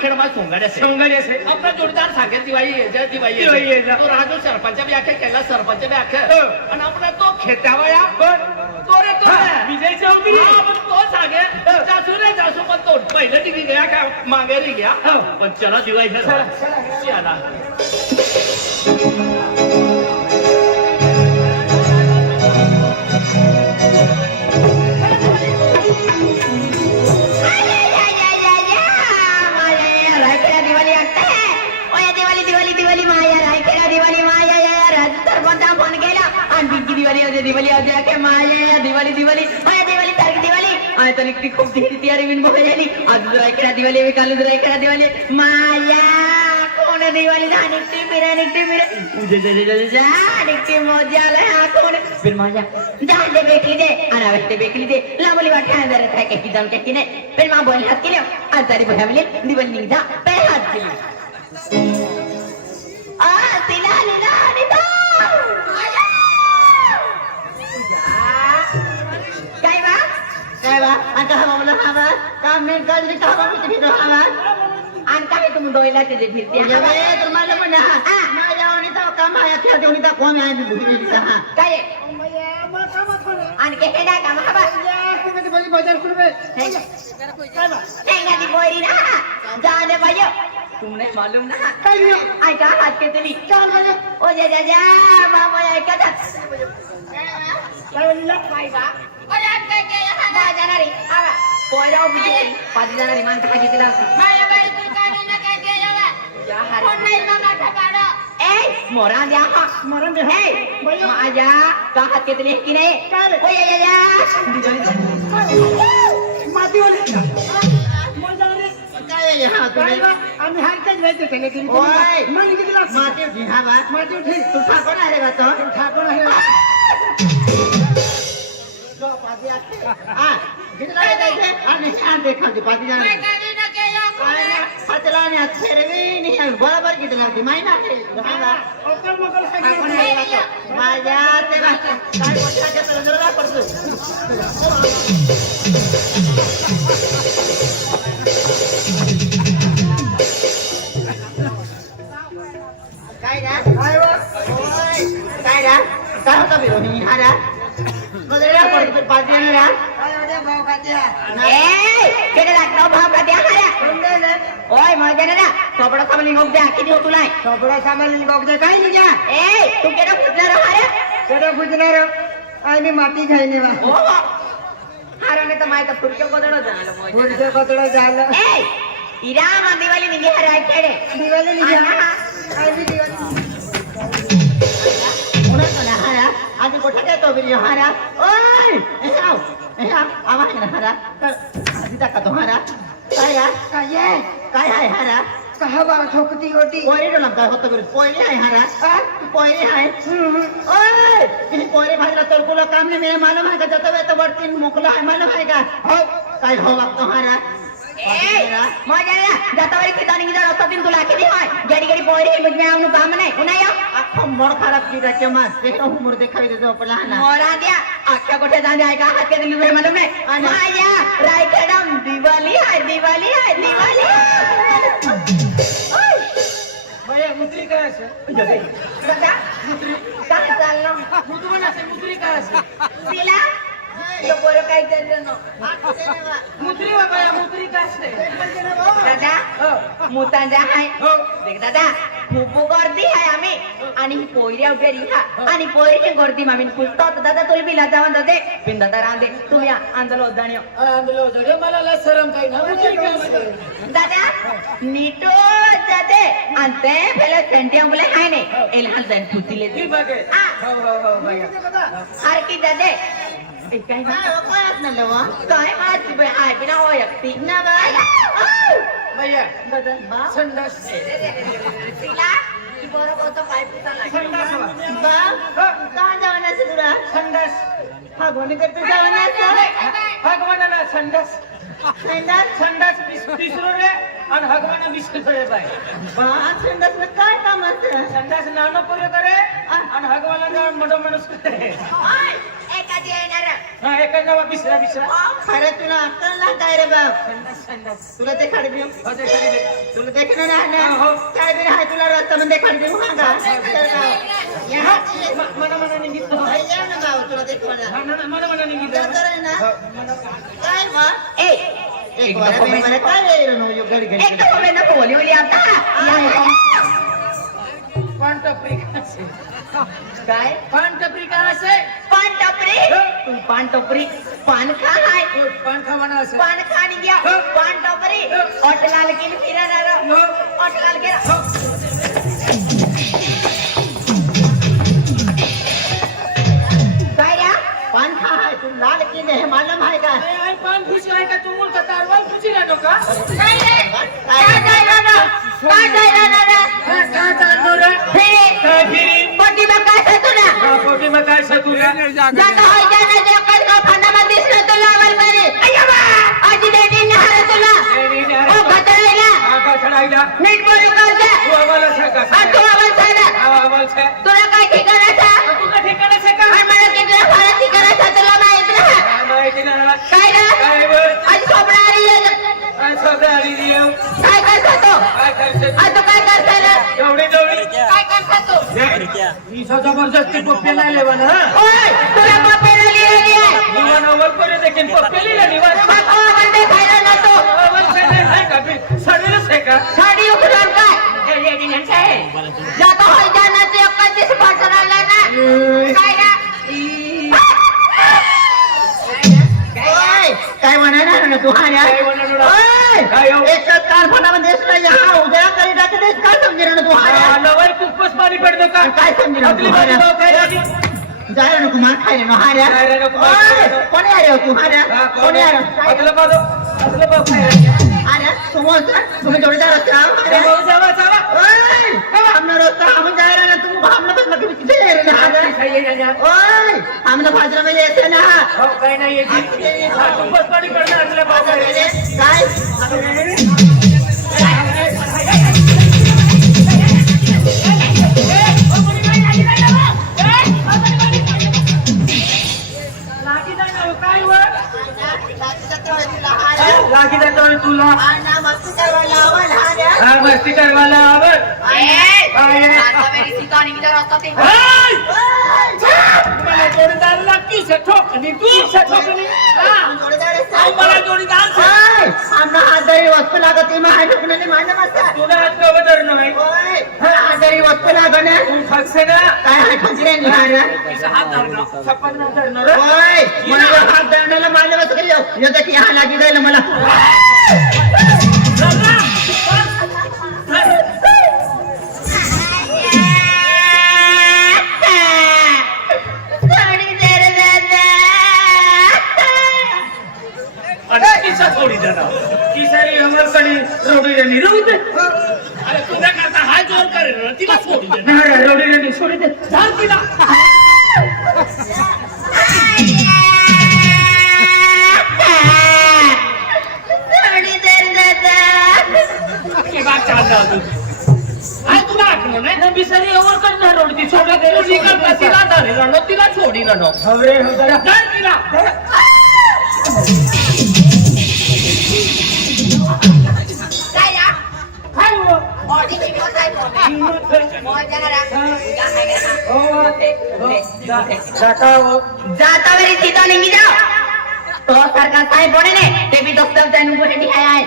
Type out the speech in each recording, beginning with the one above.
खेळमा सोंगाड्या से आपला जोडीदार सांगेल दिवाळी ये जा तो राजू सरपंच व्याख्या केला सरपंच व्याख्या आणि आपण तो खेटावया तो रे तो विजय चौधरी तो सांगे जासू रे जासू पण तो पहिलं डिग्री गया का मागे रे गया पण चला दिवाळी चला दिवाळी अजय के माया दिवाळी दिवाळी माया दिवाळी तारीख दिवाळी आणि तर निकटी खूप तयारी विन बघाय झाली आज ऐकला दिवाळी वे काल ऐकला दिवाळी माया कोण दिवाळी निकटी मिरे जा निकटी मजा आले हा कोण फिर मजा जाने बेकली दे अनावश्यक बेकली दे लावली वाटते अंदर काय की जाऊन की नाही फिर मां बोल हात केले आज तारी बघावली दिवाळी निघा पे हात केली आ तिला लीला निता आता हवा हवा काम नाही काढली का हवा किती फिरो हवा आणि काय तुम्ही डोयला ते फिरते तर मला पण माझ्या आवडीचा काम आहे खेळवणीचा कोण आहे भुगीचा हा काय आणि हे काय काम हवा कोणती बली बाजार कुठे दी बोरी ना जाने भाई तुमने मालूम ना काय आई का हात के तली चल भाई ओ जा जा बाबा ऐका जा काय बोलला काय बा अरे काय काय हा जाणारी आवा पोयरा उभी पाच जाणारी माणसं पाहिजे तिला माझ्या बाई तू काय ना काय केला या हरे कोण नाही ना काढा ए मोरा द्या हा मोरा दे हे माझ्या का हात केतली की नाही ओ या या माती वाली काय हा तुम्ही आम्ही हात जायचं त्याने तुम्ही ओय मन कितीला माती उठी हा बा माती उठी तू ठाकोर आहे रे तो ठाकोर आहे जो पादी आते हां कितना देते आणि शान देखावते पादी जाना काय काय ना केला पतला ने अच्छे रे नहीं बराबर कितना दी मायना है ओकल मगल है माझ्या ते काय गोष्टाच्या तर जरा पडतो काय रा काय होता बिरोनी हारा गदरा पडतो पादी ना एवढे भाव काट्या ए केडे लागतो भाव काट्या हारा ओय मजा ना सोपडा सामली गोग दे किती हो तुला सोपडा सामली गोग दे काय निघा ए तू केडा फुटणार हारा केडा फुटणार आणि माती खायने वा हो हाराने तर माहित फुटके कोदडो झालं फुटके कोदडो झालं ए इरा मा दिवाळी निघे हारा केडे दिवाळी निघे आणि दिवाळी कोणा हारा आधी कोठा काय तो बिरियो हारा ओय ए आओ आवाज ना हारा आधी तक तो हारा काय यार काय आहे हारा कहवा ठोकती होती पोरे डोलम काय होतं बिर पोरे आहे हारा पोरे आहे ओय तुम्ही पोरे भाजला तर कोला काम ने मेरे मालूम है का जतो वे तो बर्तन मोकला है मालूम है का हो काय हो वागतो हारा मजा ना जातावरी कितानी गिदा रस्ता दिन तुला किती होय गडी गडी पोरी मुझ में आउनु काम नाही उनाया आखो मोर खराब की रखे मास देखो उमर देखावी दे पला ना मोरा दिया आख्या कोठे जाने आएगा हाथ के दिल में मालूम नहीं माया रायखेडम दिवाली है दिवाली ओय भैया मुत्री काय असे दादा मुत्री काय चाललो मुतू बनासे मुत्री काय असे तिला यो पोर काय देनो मुत्री बाबा मुत्री काय असते दादा मुतांजा आहे देख दादा खूप गर्दी आहे आम्ही आणि पोयऱ्या उठेरी हा आणि पोयरीची गर्दी मामीन पुस्तक दादा तुला बिला जाऊन दे पिन दादा रांदे तुम्ही आंदलो उदाणियो मला ला शरम काही ना मुत्री काय दादा नीटो जाते अंते पहले सेंटियम बोले आहे ने एल हल जान पुतीले ती बगे हो भैया हर की दादे काय ना कोणाच न लवा काय आज बे आय बिना हो एकटी ना भैया दादा संडास तिला बरोबर तो पाय पुताला संडास कहां जावना से तुरा संडास भगवान करते जावना भगवानला संडास संडास तिसरो रे आणि भगवान विष्णू रे बाय बा संडास में काय काम असते संडास नानो पुरे करे आणि भगवानला जाऊन मोठो माणूस करे ती येणार हा एका नावा बिसरा खरं तुला अक्कल ना काय रे बाप संडास तुला ते खाडी देऊ हो ते खाली दे. तुला देखणं ना ना हो. काय बी हाय तुला रस्ता मध्ये खाडी देऊ हा का मना निघितलं या ना भाऊ तुला देखवलं मना निघितलं तर आहे ना काय मग एक मला काय रे नो यो घडी घडी एक तो मैं ना बोली बोली आता पान टपरी कसे काय पान टपरी कसे पान टपरी तू पान टपरी पान खा हाय पान खावाना असे पान खानी गया पान टपरी ऑटलाल के फिरा ना ऑटलाल के काय रे पान खा हाय तू लाल की हे मालूम है का अरे पान खुशी आहे का तू मूल का तारवाल खुशी राहतो का काय रे काय जायला ना काय जायला ना काय चालतो रे फिरी काय फिरी पटी में काय है तुला पोटी मग काय सतुला जाता होय जाना जे कल का फंडा में दिसलं तुला वर करे अय्या बा आज देडी नहार तुला ओ भतरायला आका चढायला नीट बोलू करते तू आम्हाला सांगा तू आवाज सांगा आम्हाला सांग तुला काय ठिकाणाचा तू का ठिकाणाचं का आणि मला किती फार ठिकाणाचा तुला माहित ना माहिती नाही काय रे काय बोल आज सोबणारी काय सगळं आली देव काय करतो काय करते आज तू काय करताय ना एवढी काय करतो तू ही जबरदस्ती पप्पेला लेवन हा ओय तुला बापेला लिहिली आहे निवानावर करे देखील पप्पेलीला निवास बापा म्हणते खायला ना तू नाही का सडेलच आहे का साडी उघडून काय जाता होय जाना ते अक्कल दिस पाठरायला ना काय ना काय म्हणाला ना तू हा काय म्हणाला? एक कारखान्यामध्ये हा उद्या करी टाकते काय समजेल ना तू हा लवाई खूपच पाणी पडतो का काय समजेल ना आपली तू बाजू हाऱ्या? काय राहिली? जायला नको मार खायला नो हार्या जायला नको मार खायला. कोणी आले तू हार्या कोणी आलं आपलं बाजू आपलं बाप काय आल्या समोर तुम्ही जोडीदार असता जावा जावा आमना रस्ता हम जायला ना तुम हमला बस मग किती जायला ना ओय हमला भाजरा में येते ना काय नाही याची खूपच पाणी पडलं आपल्या बाजारात काय काय वर लागी जातो तुला हा मस्ती करवायला आवड मला जोडीदारला किस ठोकली तू ठोकली मला जोडीदार आमना आजारी वस्तू लागत माहिती मांड मस्त तुला हात कवदर नाही आजारी वस्तू लागत तू फससे ना काय हात खंजरे तिचा हात धरणं छप्पन न धरणं ओय मला हात दंडाला मारले बस करी येतो की हा लागी जाईल मला किसा थोडी देना किसारी हमर कडी रोडी रेनी रोड अरे तुझ्या करता हा जोर करे तिला सोडी दे रोडी रेनी सोडी दे झाल तिला की बात चालला तू हाय तुला आठवण नाही ना बिसरी ओवर करणार रोड ती सोडी दे तू निकलता तिला धरे रणो तिला सोडी रणो अरे हो जरा धर तिला जाता वेळी सीता निघी जाओ तो सरकार साहेब बोले ने ते भी डॉक्टर तेनु बोले की आहे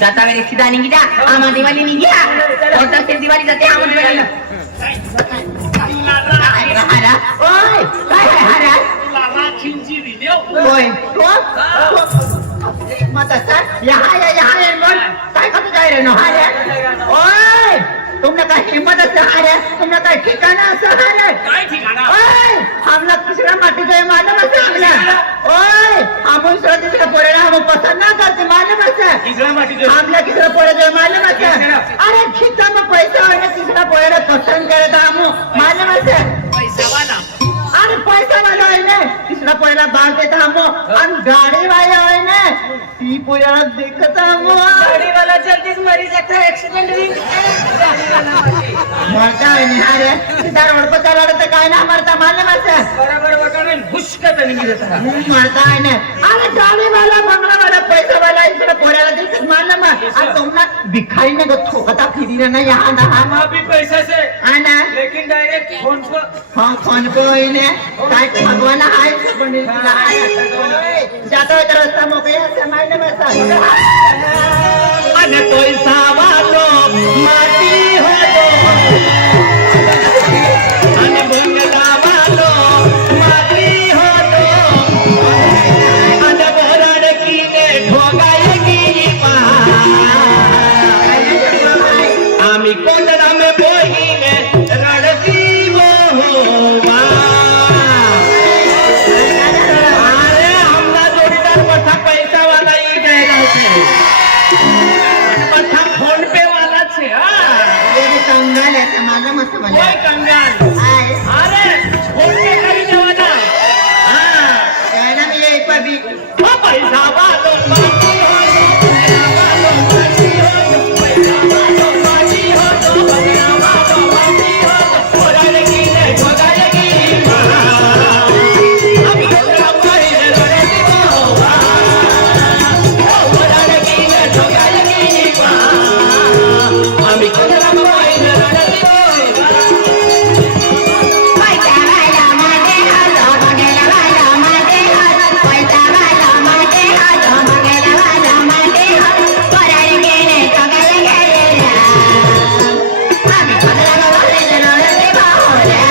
जाता वेळी सीधा निघी जा आम्हा दिवाळी निघी जा दिवाळी जाते आम्हा दिवाळीला हारा ओय काय हारा ओय मत सर यहाँ या मन काय खाते जाय रे नो हारा ओय तुमने का हिम्मत से हारे तुमने का ठिकाना से हारे काय ठिकाणा ओए हमला किसरा माटी जो मालूम है हमला ओए हम दूसरा तीसरा पोरे हम पसंद ना करते मालूम है किसरा माटी जो हमला किसरा पोरे जो मालूम है अरे खिता में पैसा है ना तीसरा पोरे पसंद करे तो हम मालूम है पैसा वाला अरे पैसा वाला है ना तीसरा पोरे बांध देता हम गाड़ी वाला है ना ती पोरे देखता हम गाड़ी वाला जल्दी से मरी जाता है एक्सीडेंट भी मरता है नहीं अरे सीधा रोड पर चला रहा काय ना मरता मालूम है बराबर वटाने घुसकत नहीं गिरता मरता है ना अरे गाड़ी वाला बंगला वाला पैसा वाला इसका पोऱ्याला दिसत मालूम है और तुम ना भिखारी ने को ठोकता फिरी ना यहाँ ना हम अभी पैसे से आना लेकिन डायरेक्ट फोन पर हाँ कौन को इने काय भगवान हाय से बनी जाता है रास्ता मोकया से मालूम है सा अने पैसा वालो माटी हो अने बंगला वालो माटी हो अने बोरड कीने ठोगायगी आमी कोंडरा में बोहीने रडती होवा अरे हमना जोडीदार पठा पैसा वाला ही जायला છે पठा फोन पे वाला છે હા ये भी कंगाल है से मालूम है मला કોઈ કંગાલ हाय अरे फोन पे કરી દેવાના હા कहना भी एक पर भी ઓ પૈસા વાલો માટી હો પૈસા વાલો માટી હો પૈસા વાલો માટી હો પૈસા વાલો માટી હો ઓરાડ કીને ઠોગાયગી અભી કોરા પાઈ રે દીવા ઓરાડ કીને ઠોગાયગી અભી કોરા પાઈ રે દીવા पैसा वाला माटे हालो बंगला वाला माटे हालो पैसा वाला माटे हालो बंगला वाला माटे हालो पोराड केने ठोगाय गेले आम्ही बंगला वाले रडते बाहोरा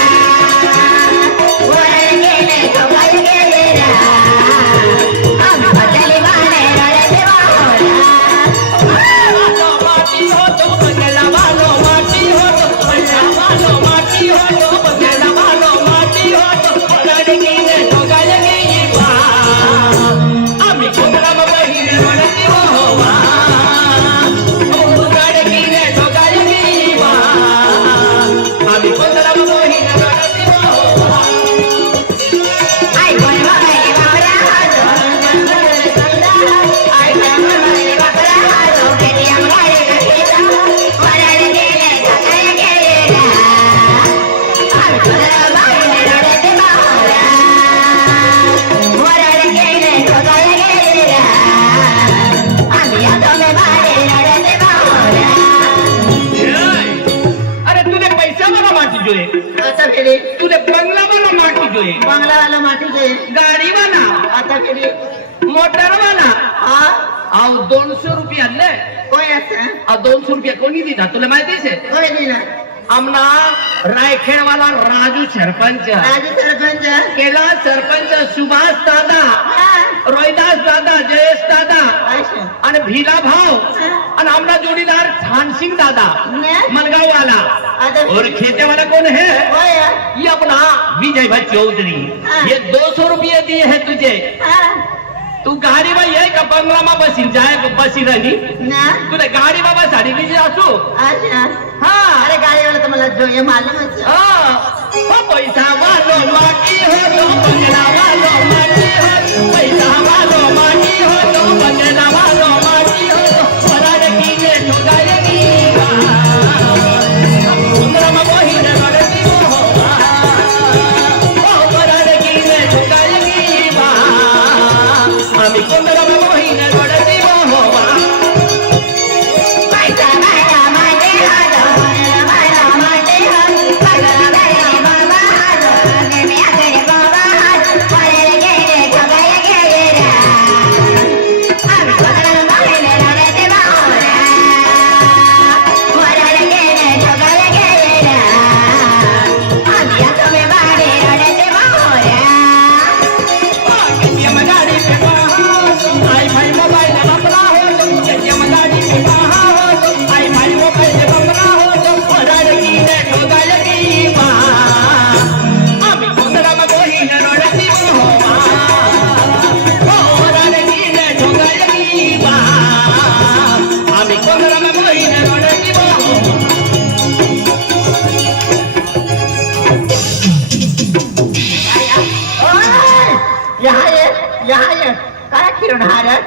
पोराड केने ठोगाय गेले आम्ही बदली वाले रडते बाहोरा वालो माटी हो तो बंगला वालो माटी हो तो पैसा वालो माटी हो तो बंगला वालो माटी हो तो ओराड कीने ठोगायगी बा आमी कोंडरा में बहीने रडती होवा ओराड कीने ठोगायगी बा आमी कोंडरा में बहीने रडती होवा आई बोलवा गए बाबरा हालो आई बोलवा गए बाबरा हालो बेटिया गाड़ी का सीता पोराड केने ठोगाय गेले आम्ही बंगला वाले रडते बाहोरा पोराड केने ठोगाय गेले आम्ही आता में बारे रडते बाहोरा अरे तूने पैसा वाला माटी जोए आता फिरी तूने बंगला वाला माटी जोए बंगला वाला माटी जे गाडी वाला आता फिरी मोटर वाला हा अहो 200 रुपये आणले कोई असं अहो 200 रुपये कोणी दिला तुला माहितीच आहे कोई दिला आमना रायखेड वाला राजू सरपंच राजू सरपंच केला सरपंच सुभाष दादा हा रोहिदास दादा जयेश दादा अच्छा आणि भीला भाव आणि आमना जोडीदार थानसिंग दादा ने मनगाव वाला आता और खेते वाला कौन है होय ये अपना विजय भाई चौधरी हाँ। ये 200 रुपये दिए है तुझे हा तू गाडी में ये का बंगला में बसी जाए बसी रही ना तुला गाडी बाबा साडी लीजिए आसू अच्छा हाँ अरे गाड़ी वाला तो मला જોઈએ मालूम है हाँ ओ पैसा वालो माटी हो तो बंगला वालो माटी हो पैसा वालो माटी हो तो बंगला वालो माटी हो तो पराड कीने ठोगायगी सुंदर में वही न रडती हो ओ पराड कीने ठोगायगी आम्ही सुंदर में वही न रडती हो पैसा वाला माटे हालो बंगला वाला माटे हालो बंगला वाला बाबा हालो ने आगे बाबा हालो पोराड केने ठोगाय गेले आम्ही बंगला वाले रडते बाहोरा पोराड केने ठोगाय गेले आम्ही आता में बारे रडते बाहोरा गाड़ी पे आई भाई मोबाइल बपला हो गाड़ी पे आई भाई मोबाइल बपला हो यहाँ ये काय किरण हारत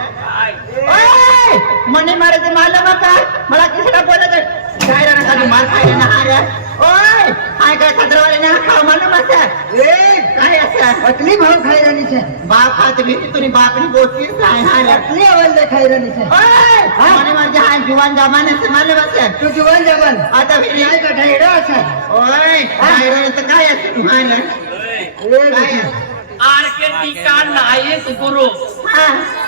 ओए मने मारे ते मारलं बघा मला किसरा बोलत काय रे ना मार खायला ना हारत ओए काय काय खतरवाले ना खाव मालूम असा ए काय असं अतली भाव खायरानी छे बाप हात भी तुनी बापनी बोलती काय हारत अतली अवल दे खायरानी छे ओए मने मार जहां जुवान जमाने से मालूम असा तू जुवान जवान आता भी नाही का ढेडा असा ओए काय रे तर काय असं तुम्हाला आर के टीका नायक गुरु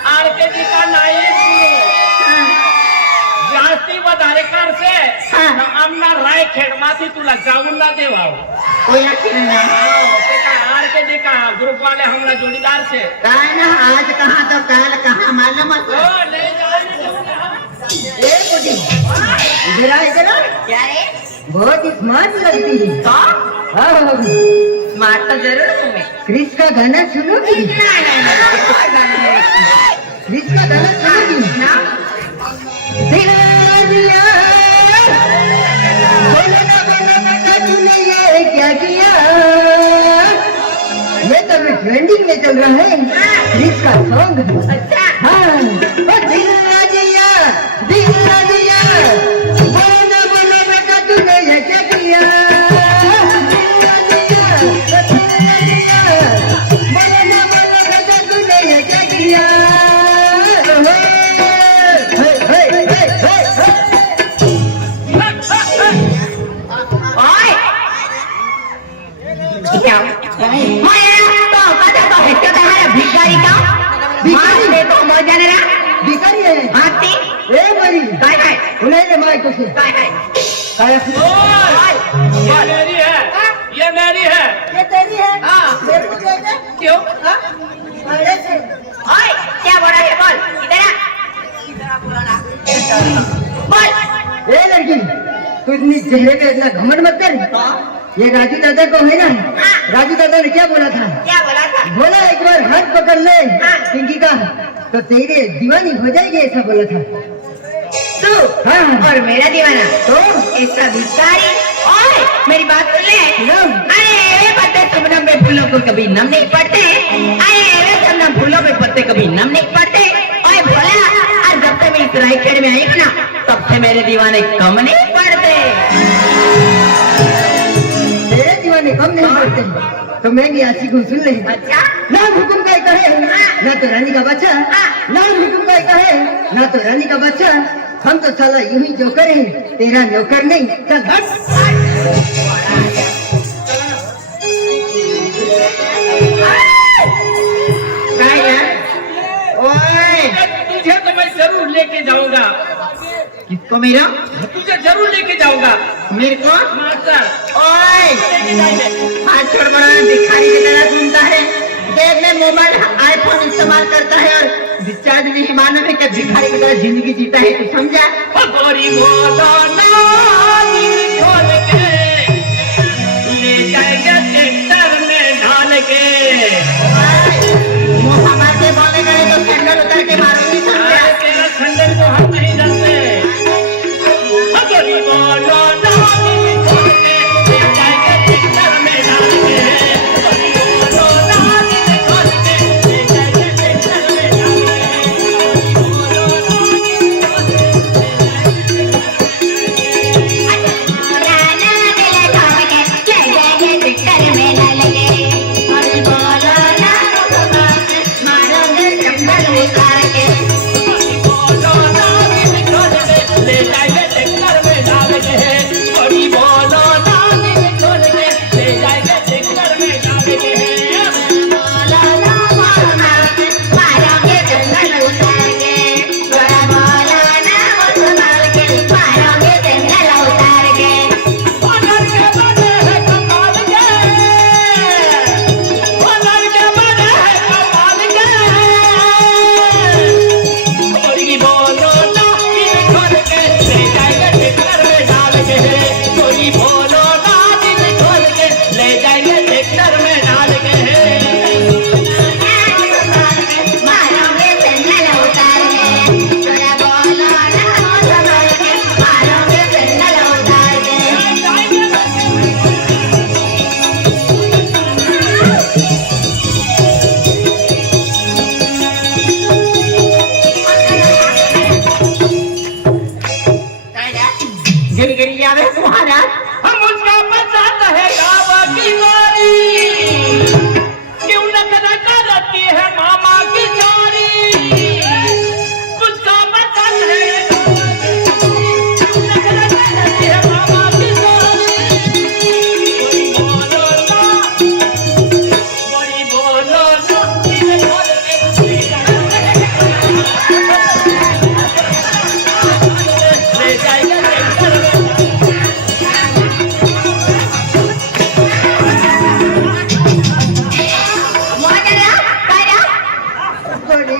आर के टीका नायक गुरु जास्ती વધારે કરશે તો આમના રાય ખેડમાંથી તુલા જાવું ના દેવાવ कोई आखिर ना તે કા આર કે ટીકા ગ્રુપ વાले હમણા જોડીદાર છે काय ना आज कहाँ तो काल कहाँ मालूम है ઓ લે જાને ए बुढ़ी इधर आ क्या है बहुत स्मार्ट लगती है हाँ स्मार्ट तो जरूर तुम्हें क्रिस का गाना सुनोगी क्रिस का गाना सुनोगी तूने ये क्या किया ये तो ट्रेंडिंग में चल रहा है क्रिस का सॉन्ग अच्छा हाँ दिल दिया बोलो बेटा तूने ये क्या किया ये मेरी है ये मेरी है ये तेरी है हाँ। मेरे को दे दे क्यों बड़े से ओए क्या बोला है बोल इधर आ बोल ए लड़की तू इतनी चेहरे पे इतना घमंड मत कर ये राजू दादा को है ना राजू दादा ने क्या बोला था बोला एक बार हाथ पकड़ ले पिंकी का तो तेरे दीवानी हो जाएगी ऐसा बोला था तू हाँ और मेरा दीवाना तो ऐसा भिखारी ओए मेरी बात सुन ले अरे वे पत्ते शबनम में फूलों को कभी नम नहीं पड़ते अरे वे शबनम फूलों में पत्ते कभी नम नहीं पड़ते ओए बोला आज जब से मैं इस रायखेड़ में आई ना तब से मेरे दीवाने कम नहीं पड़ते तेरे दीवाने कम नहीं पड़ते तो मैं भी आशी को सुन ले अच्छा ना हुकुम का कहे ना तो रानी का बच्चा ना हुकुम का कहे ना तो रानी का बच्चा हम तो साला यूं ही जो करें तेरा नौकर नहीं चल हट क्या यार ओए तुझे तो मैं जरूर लेके जाऊंगा किसको मेरा तुझे जरूर लेके जाऊंगा मेरे को मास्टर ओए लेके जाएंगे हाथ छोड़ बड़ा भिखारी की तरह घूमता है देख ले मोबाइल आईफोन इस्तेमाल करता है और डिस्चार्ज नहीं मालूम है कि भिखारी की तरह जिंदगी जीता है तू समझा गोरी बोलो ना दिल खोल के ले जाएगा सेंटर में ढाल के मोहा मार के बोले गए तो सेंडल उतर के मारूंगी समझा अरे तेरा खंडन को हम नहीं जानते गोरी बोलो ना दिल खोल के ले जाएगा सेंटर में ढाल के गोरी बोलो ना दिल खोल के ले जाएगा सेंटर में ढाल के गोरी बोलो ना दिल खोल के ले जाएगा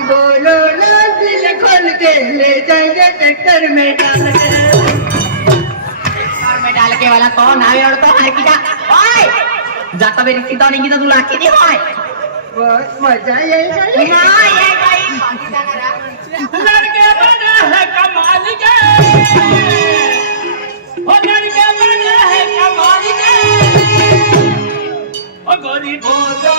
दोनों लोग दिल खोल के ले जाएंगे ट्रैक्टर में डाल के और में डाल के वाला कौन आवे और तो हर की ओए जाता बेरी सीधा नहीं की तो तू लाकी नहीं होय बहुत मजा येईल हां ये भाई लड़के बने हैं कमाल के ओ लड़के बने हैं कमाल के ओ गोरी बोलो